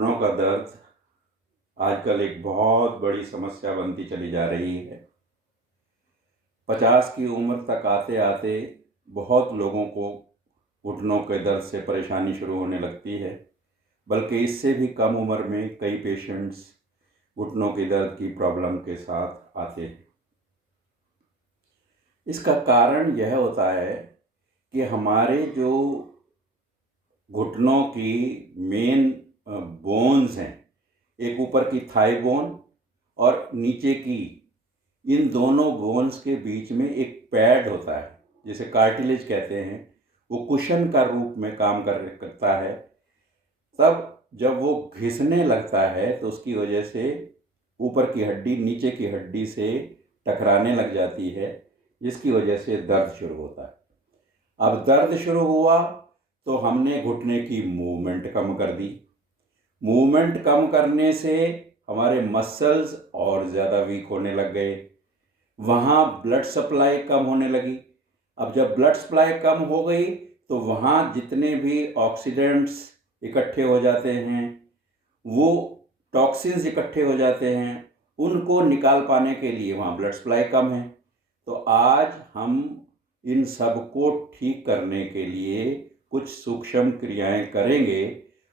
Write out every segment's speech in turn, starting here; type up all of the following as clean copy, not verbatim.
घुटनों का दर्द आजकल एक बहुत बड़ी समस्या बनती चली जा रही है। 50 की उम्र तक आते आते बहुत लोगों को घुटनों के दर्द से परेशानी शुरू होने लगती है, बल्कि इससे भी कम उम्र में कई पेशेंट्स घुटनों के दर्द की प्रॉब्लम के साथ आते हैं। इसका कारण यह होता है कि हमारे जो घुटनों की मेन बोन्स हैं, एक ऊपर की थाई बोन और नीचे की, इन दोनों बोन्स के बीच में एक पैड होता है जिसे कार्टिलेज कहते हैं। वो कुशन का रूप में काम करता है। तब जब वो घिसने लगता है तो उसकी वजह से ऊपर की हड्डी नीचे की हड्डी से टकराने लग जाती है, जिसकी वजह से दर्द शुरू होता है। अब दर्द शुरू हुआ तो हमने घुटने की मूवमेंट कम कर दी। मूवमेंट कम करने से हमारे मसल्स और ज़्यादा वीक होने लग गए। वहाँ ब्लड सप्लाई कम होने लगी। अब जब ब्लड सप्लाई कम हो गई तो वहाँ जितने भी ऑक्सीडेंट्स इकट्ठे हो जाते हैं, वो टॉक्सिन्स इकट्ठे हो जाते हैं, उनको निकाल पाने के लिए वहाँ ब्लड सप्लाई कम है। तो आज हम इन सब को ठीक करने के लिए कुछ सूक्ष्म क्रियाएं करेंगे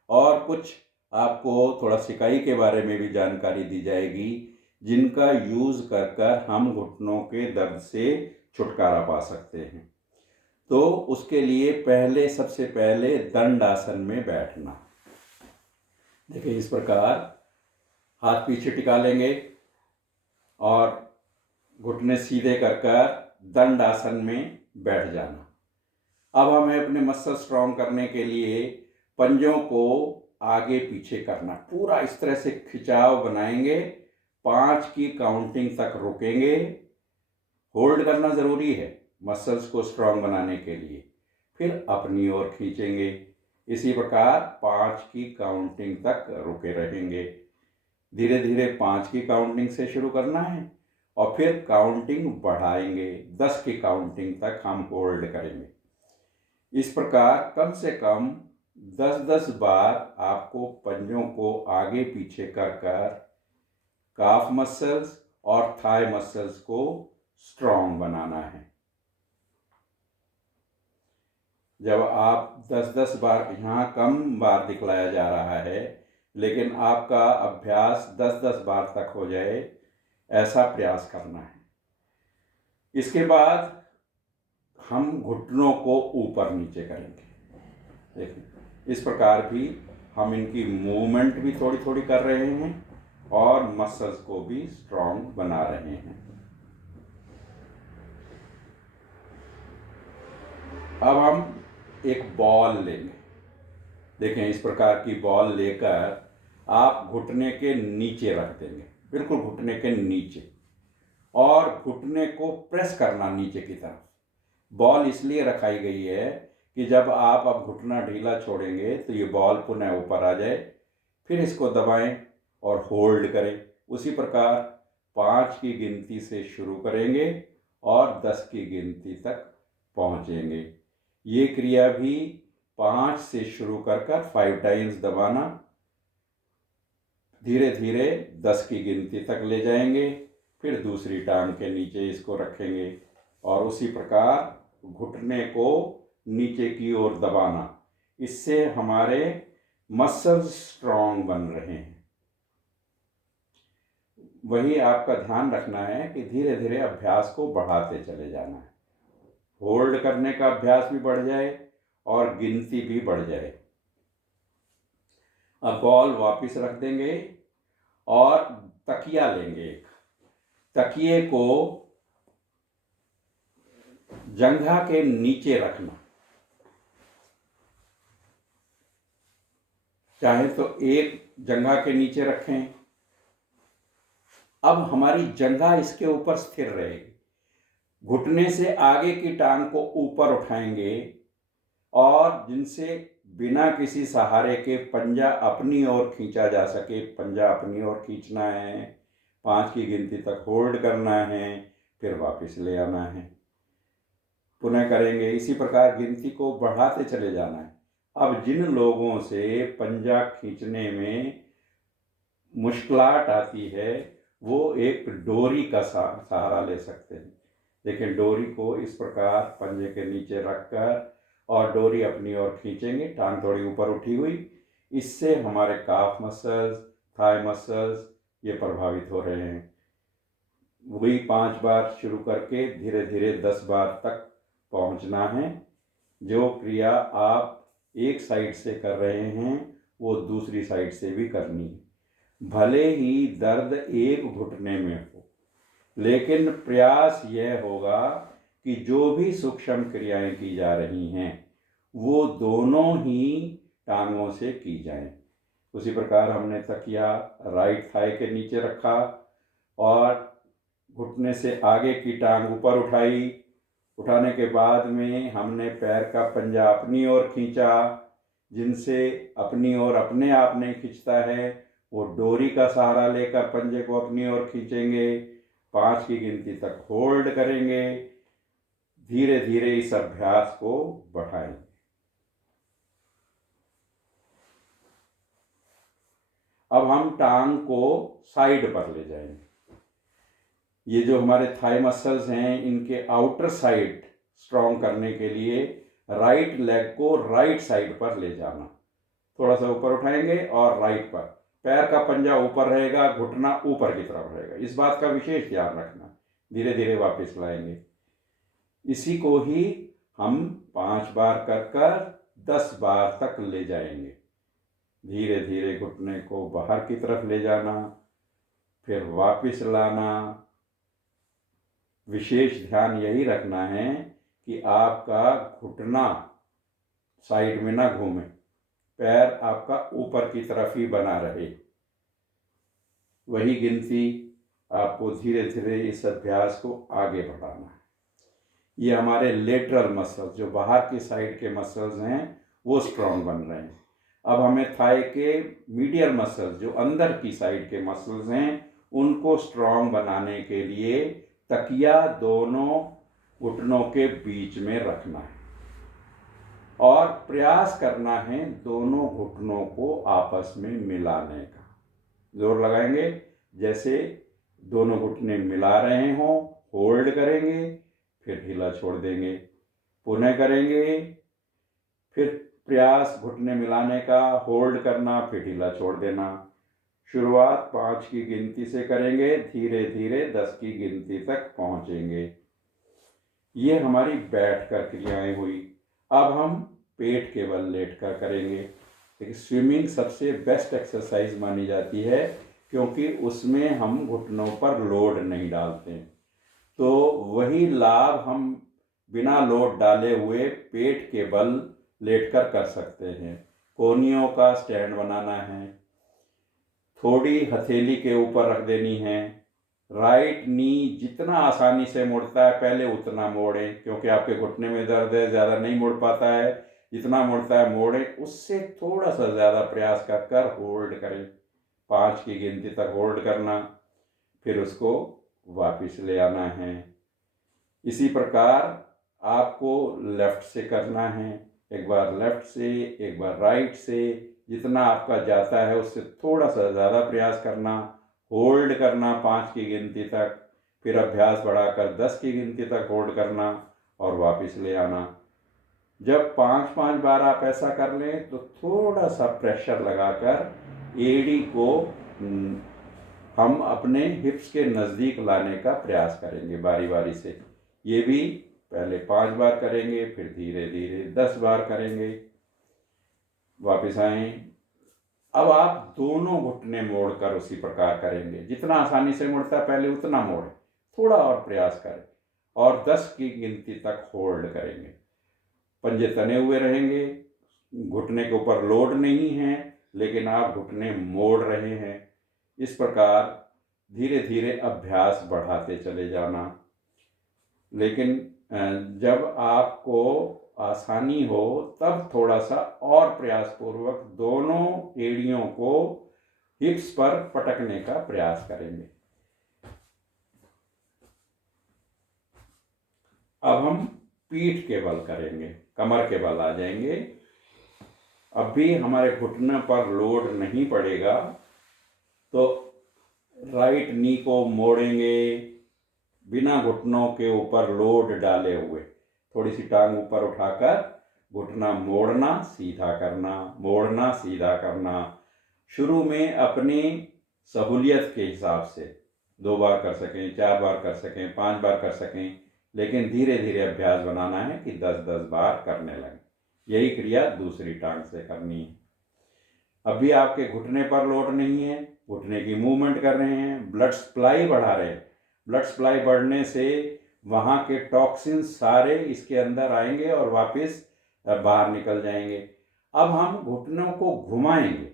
और कुछ आपको थोड़ा सिकाई के बारे में भी जानकारी दी जाएगी, जिनका यूज़ कर कर हम घुटनों के दर्द से छुटकारा पा सकते हैं। तो उसके लिए सबसे पहले दंड आसन में बैठना। देखिए, इस प्रकार हाथ पीछे टिका लेंगे और घुटने सीधे कर कर दंड आसन में बैठ जाना। अब हमें अपने मसल स्ट्रॉन्ग करने के लिए पंजों को आगे पीछे करना, पूरा इस तरह से खिंचाव बनाएंगे। 5 की काउंटिंग तक रुकेंगे। होल्ड करना ज़रूरी है मसल्स को स्ट्रॉन्ग बनाने के लिए। फिर अपनी ओर खींचेंगे। इसी प्रकार 5 की काउंटिंग तक रुके रहेंगे। धीरे धीरे 5 की काउंटिंग से शुरू करना है और फिर काउंटिंग बढ़ाएंगे। 10 की काउंटिंग तक हम होल्ड करेंगे। इस प्रकार कम से कम 10-10 बार आपको पंजों को आगे पीछे कर कर काफ मसल्स और थाई मसल्स को स्ट्रॉन्ग बनाना है। जब आप 10-10 बार, यहाँ कम बार दिखलाया जा रहा है, लेकिन आपका अभ्यास 10-10 बार तक हो जाए, ऐसा प्रयास करना है। इसके बाद हम घुटनों को ऊपर नीचे करेंगे। देखिए, इस प्रकार भी हम इनकी मूवमेंट भी थोड़ी थोड़ी कर रहे हैं और मसल्स को भी स्ट्रॉन्ग बना रहे हैं। अब हम एक बॉल लेंगे। देखें, इस प्रकार की बॉल लेकर आप घुटने के नीचे रख देंगे, बिल्कुल घुटने के नीचे, और घुटने को प्रेस करना नीचे की तरफ। बॉल इसलिए रखाई गई है कि जब आप अब घुटना ढीला छोड़ेंगे तो ये बॉल पुनः ऊपर आ जाए। फिर इसको दबाएं और होल्ड करें। उसी प्रकार 5 की गिनती से शुरू करेंगे और 10 की गिनती तक पहुंचेंगे। ये क्रिया भी 5 से शुरू कर 5 टाइम्स दबाना, धीरे धीरे 10 की गिनती तक ले जाएंगे। फिर दूसरी टांग के नीचे इसको रखेंगे और उसी प्रकार घुटने को नीचे की ओर दबाना। इससे हमारे मसल्स स्ट्रॉन्ग बन रहे हैं। वही आपका ध्यान रखना है कि धीरे धीरे अभ्यास को बढ़ाते चले जाना है। होल्ड करने का अभ्यास भी बढ़ जाए और गिनती भी बढ़ जाए। अब बॉल वापस रख देंगे और तकिया लेंगे। तकिए को जंघा के नीचे रखना, चाहे तो एक जंघा के नीचे रखें। अब हमारी जंघा इसके ऊपर स्थिर रहेगी। घुटने से आगे की टांग को ऊपर उठाएंगे और जिनसे बिना किसी सहारे के पंजा अपनी ओर खींचा जा सके, पंजा अपनी ओर खींचना है। 5 की गिनती तक होल्ड करना है, फिर वापस ले आना है। पुनः करेंगे। इसी प्रकार गिनती को बढ़ाते चले जाना है। अब जिन लोगों से पंजा खींचने में मुश्किलात आती है वो एक डोरी का सहारा ले सकते हैं। लेकिन डोरी को इस प्रकार पंजे के नीचे रखकर और डोरी अपनी ओर खींचेंगे, टांग थोड़ी ऊपर उठी हुई, इससे हमारे काफ मसल्स, थाई मसल्स ये प्रभावित हो रहे हैं। वही 5 बार शुरू करके धीरे धीरे 10 बार तक पहुंचना है। जो क्रिया आप एक साइड से कर रहे हैं वो दूसरी साइड से भी करनी है। भले ही दर्द एक घुटने में हो, लेकिन प्रयास यह होगा कि जो भी सूक्ष्म क्रियाएं की जा रही हैं वो दोनों ही टांगों से की जाएं। उसी प्रकार हमने तकिया राइट थाई के नीचे रखा और घुटने से आगे की टांग ऊपर उठाई। उठाने के बाद में हमने पैर का पंजा अपनी ओर खींचा, जिनसे अपनी ओर अपने आप नहीं खींचता है, वो डोरी का सहारा लेकर पंजे को अपनी ओर खींचेंगे। 5 की गिनती तक होल्ड करेंगे। धीरे धीरे इस अभ्यास को बढ़ाएंगे। अब हम टांग को साइड पर ले जाएंगे। ये जो हमारे थाई मसल्स हैं इनके आउटर साइड स्ट्रॉन्ग करने के लिए राइट लेग को राइट साइड पर ले जाना। थोड़ा सा ऊपर उठाएंगे और राइट पर, पैर का पंजा ऊपर रहेगा, घुटना ऊपर की तरफ रहेगा। इस बात का विशेष ध्यान रखना। धीरे धीरे वापस लाएंगे। इसी को ही हम 5 बार कर 10 बार तक ले जाएंगे। धीरे धीरे घुटने को बाहर की तरफ ले जाना, फिर वापस लाना। विशेष ध्यान यही रखना है कि आपका घुटना साइड में ना घूमे, पैर आपका ऊपर की तरफ ही बना रहे। वही गिनती आपको धीरे धीरे इस अभ्यास को आगे बढ़ाना है। ये हमारे लेटरल मसल्स, जो बाहर की साइड के मसल्स हैं, वो स्ट्रांग बन रहे हैं। अब हमें थाई के मीडियल मसल्स, जो अंदर की साइड के मसल्स हैं, उनको स्ट्रांग बनाने के लिए तकिया दोनों घुटनों के बीच में रखना है और प्रयास करना है दोनों घुटनों को आपस में मिलाने का। जोर लगाएंगे, जैसे दोनों घुटने मिला रहे हों। होल्ड करेंगे, फिर ढीला छोड़ देंगे। पुनः करेंगे, फिर प्रयास घुटने मिलाने का, होल्ड करना, फिर ढीला छोड़ देना। शुरुआत 5 की गिनती से करेंगे, धीरे धीरे 10 की गिनती तक पहुंचेंगे। ये हमारी बैठकर क्रियाएं हुई। अब हम पेट के बल लेटकर करेंगे। देखिए, स्विमिंग सबसे बेस्ट एक्सरसाइज मानी जाती है क्योंकि उसमें हम घुटनों पर लोड नहीं डालते। तो वही लाभ हम बिना लोड डाले हुए पेट के बल लेटकर कर सकते हैं। कोहनियों का स्टैंड बनाना है, थोड़ी हथेली के ऊपर रख देनी है। राइट नी जितना आसानी से मुड़ता है पहले उतना मोड़ें, क्योंकि आपके घुटने में दर्द है, ज़्यादा नहीं मुड़ पाता है। जितना मुड़ता है मोड़ें, उससे थोड़ा सा ज़्यादा प्रयास कर होल्ड करें। 5 की गिनती तक होल्ड करना, फिर उसको वापस ले आना है। इसी प्रकार आपको लेफ्ट से करना है। एक बार लेफ्ट से, एक बार राइट से। जितना आपका जाता है उससे थोड़ा सा ज़्यादा प्रयास करना, होल्ड करना 5 की गिनती तक, फिर अभ्यास बढ़ाकर 10 की गिनती तक होल्ड करना और वापस ले आना। जब 5-5 बार आप ऐसा कर लें तो थोड़ा सा प्रेशर लगाकर एड़ी को हम अपने हिप्स के नज़दीक लाने का प्रयास करेंगे बारी बारी से। ये भी पहले 5 बार करेंगे, फिर धीरे धीरे 10 बार करेंगे। वापस आए। अब आप दोनों घुटने मोड़कर उसी प्रकार करेंगे। जितना आसानी से मुड़ता है पहले उतना मोड़ें, थोड़ा और प्रयास करें और 10 की गिनती तक होल्ड करेंगे। पंजे तने हुए रहेंगे, घुटने के ऊपर लोड नहीं है, लेकिन आप घुटने मोड़ रहे हैं। इस प्रकार धीरे धीरे अभ्यास बढ़ाते चले जाना। लेकिन जब आपको आसानी हो तब थोड़ा सा और प्रयासपूर्वक दोनों एड़ियों को हिप्स पर पटकने का प्रयास करेंगे। अब हम पीठ के बल करेंगे, कमर के बल आ जाएंगे। अब भी हमारे घुटने पर लोड नहीं पड़ेगा तो राइट नी को मोड़ेंगे बिना घुटनों के ऊपर लोड डाले हुए। थोड़ी सी टांग ऊपर उठाकर घुटना मोड़ना, सीधा करना, मोड़ना, सीधा करना। शुरू में अपनी सहूलियत के हिसाब से 2 बार कर सकें, 4 बार कर सकें, 5 बार कर सकें, लेकिन धीरे धीरे अभ्यास बनाना है कि 10-10 बार करने लगें। यही क्रिया दूसरी टांग से करनी है। अभी आपके घुटने पर लोड नहीं है, घुटने की मूवमेंट कर रहे हैं, ब्लड सप्लाई बढ़ा रहे हैं। ब्लड सप्लाई बढ़ने से वहाँ के टॉक्सिन सारे इसके अंदर आएंगे और वापस बाहर निकल जाएंगे। अब हम घुटनों को घुमाएंगे।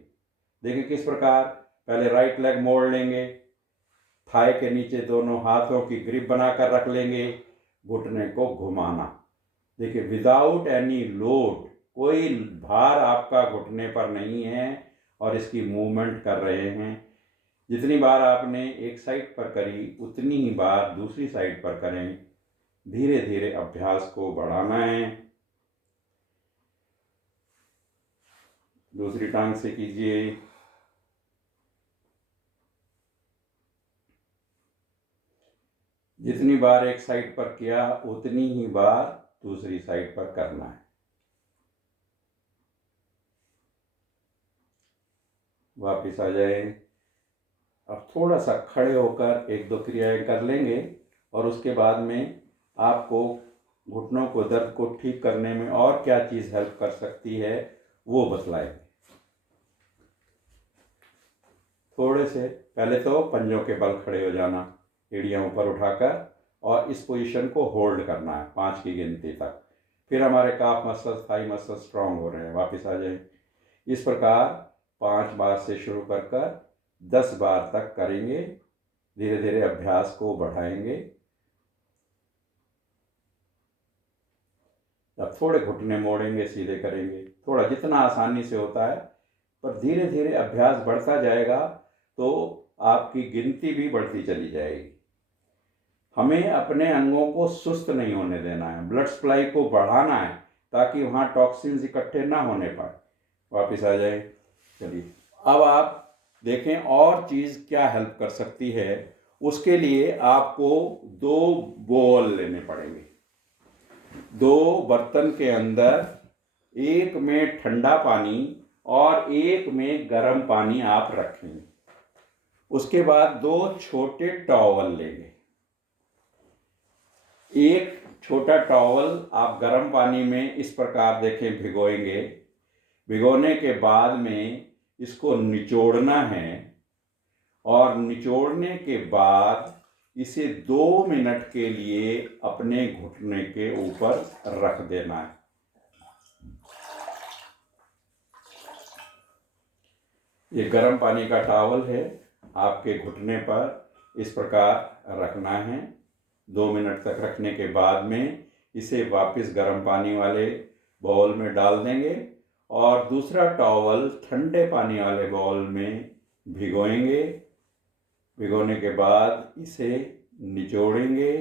देखिए किस प्रकार। पहले राइट लेग मोड़ लेंगे, थाई के नीचे दोनों हाथों की ग्रिप बनाकर रख लेंगे, घुटने को घुमाना। देखिए विदाउट एनी लोड, कोई भार आपका घुटने पर नहीं है और इसकी मूवमेंट कर रहे हैं। जितनी बार आपने एक साइड पर करी उतनी ही बार दूसरी साइड पर करें। धीरे धीरे अभ्यास को बढ़ाना है। दूसरी टांग से कीजिए। जितनी बार एक साइड पर किया उतनी ही बार दूसरी साइड पर करना है। वापिस आ जाए। अब थोड़ा सा खड़े होकर 1-2 क्रियाएं कर लेंगे और उसके बाद में आपको घुटनों को, दर्द को ठीक करने में और क्या चीज़ हेल्प कर सकती है वो बतलाएंगे। थोड़े से पहले तो पंजों के बल खड़े हो जाना, एड़ियाँ ऊपर उठाकर, और इस पोजीशन को होल्ड करना है 5 की गिनती तक। फिर हमारे काफ मसल्स, थाई मसल्स स्ट्रांग हो रहे हैं, वापस आ जाए। इस प्रकार 5 बार से शुरू कर 10 बार तक करेंगे। धीरे धीरे अभ्यास को बढ़ाएंगे। अब थोड़े घुटने मोड़ेंगे, सीधे करेंगे, थोड़ा जितना आसानी से होता है, पर धीरे धीरे अभ्यास बढ़ता जाएगा तो आपकी गिनती भी बढ़ती चली जाएगी। हमें अपने अंगों को सुस्त नहीं होने देना है, ब्लड सप्लाई को बढ़ाना है ताकि वहाँ टॉक्सिन्स इकट्ठे ना होने पाए। वापस आ जाए। चलिए अब आप देखें और चीज़ क्या हेल्प कर सकती है। उसके लिए आपको 2 बोल लेने पड़ेंगे। 2 बर्तन के अंदर, एक में ठंडा पानी और एक में गर्म पानी आप रखेंगे। उसके बाद 2 छोटे टॉवल लेंगे। एक छोटा टॉवल आप गर्म पानी में इस प्रकार देखें भिगोएंगे। भिगोने के बाद में इसको निचोड़ना है और निचोड़ने के बाद इसे 2 मिनट के लिए अपने घुटने के ऊपर रख देना है। ये गर्म पानी का टॉवल है, आपके घुटने पर इस प्रकार रखना है। 2 मिनट तक रखने के बाद में इसे वापस गर्म पानी वाले बाउल में डाल देंगे और दूसरा टॉवल ठंडे पानी वाले बाउल में भिगोएंगे। भिगोने के बाद इसे निचोड़ेंगे।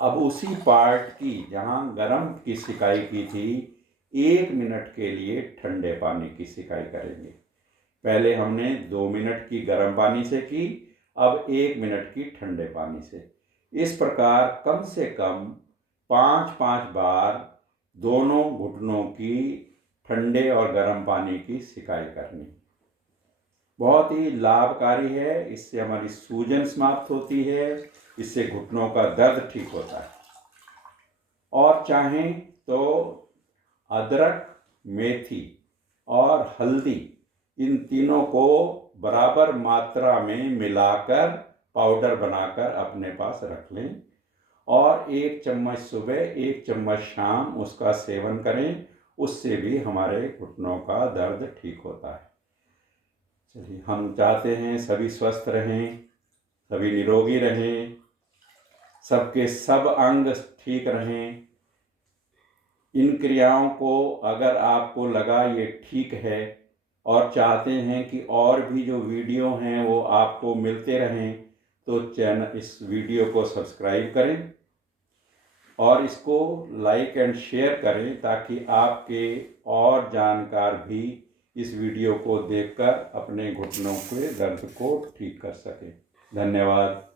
अब उसी पार्ट की जहां गर्म की सिकाई की थी, 1 मिनट के लिए ठंडे पानी की सिकाई करेंगे। पहले हमने 2 मिनट की गर्म पानी से की, अब 1 मिनट की ठंडे पानी से। इस प्रकार कम से कम 5-5 बार दोनों घुटनों की ठंडे और गर्म पानी की सिकाई करनी। बहुत ही लाभकारी है। इससे हमारी सूजन समाप्त होती है, इससे घुटनों का दर्द ठीक होता है। और चाहें तो अदरक, मेथी और हल्दी, इन तीनों को बराबर मात्रा में मिलाकर पाउडर बनाकर अपने पास रख लें और 1 चम्मच सुबह, 1 चम्मच शाम उसका सेवन करें। उससे भी हमारे घुटनों का दर्द ठीक होता है। चलिए, हम चाहते हैं सभी स्वस्थ रहें, सभी निरोगी रहें, सबके सब अंग ठीक रहें। इन क्रियाओं को अगर आपको लगा ये ठीक है और चाहते हैं कि और भी जो वीडियो हैं वो आपको मिलते रहें, तो इस वीडियो को सब्सक्राइब करें और इसको लाइक एंड शेयर करें ताकि आपके और जानकार भी इस वीडियो को देखकर अपने घुटनों के दर्द को ठीक कर सकें। धन्यवाद।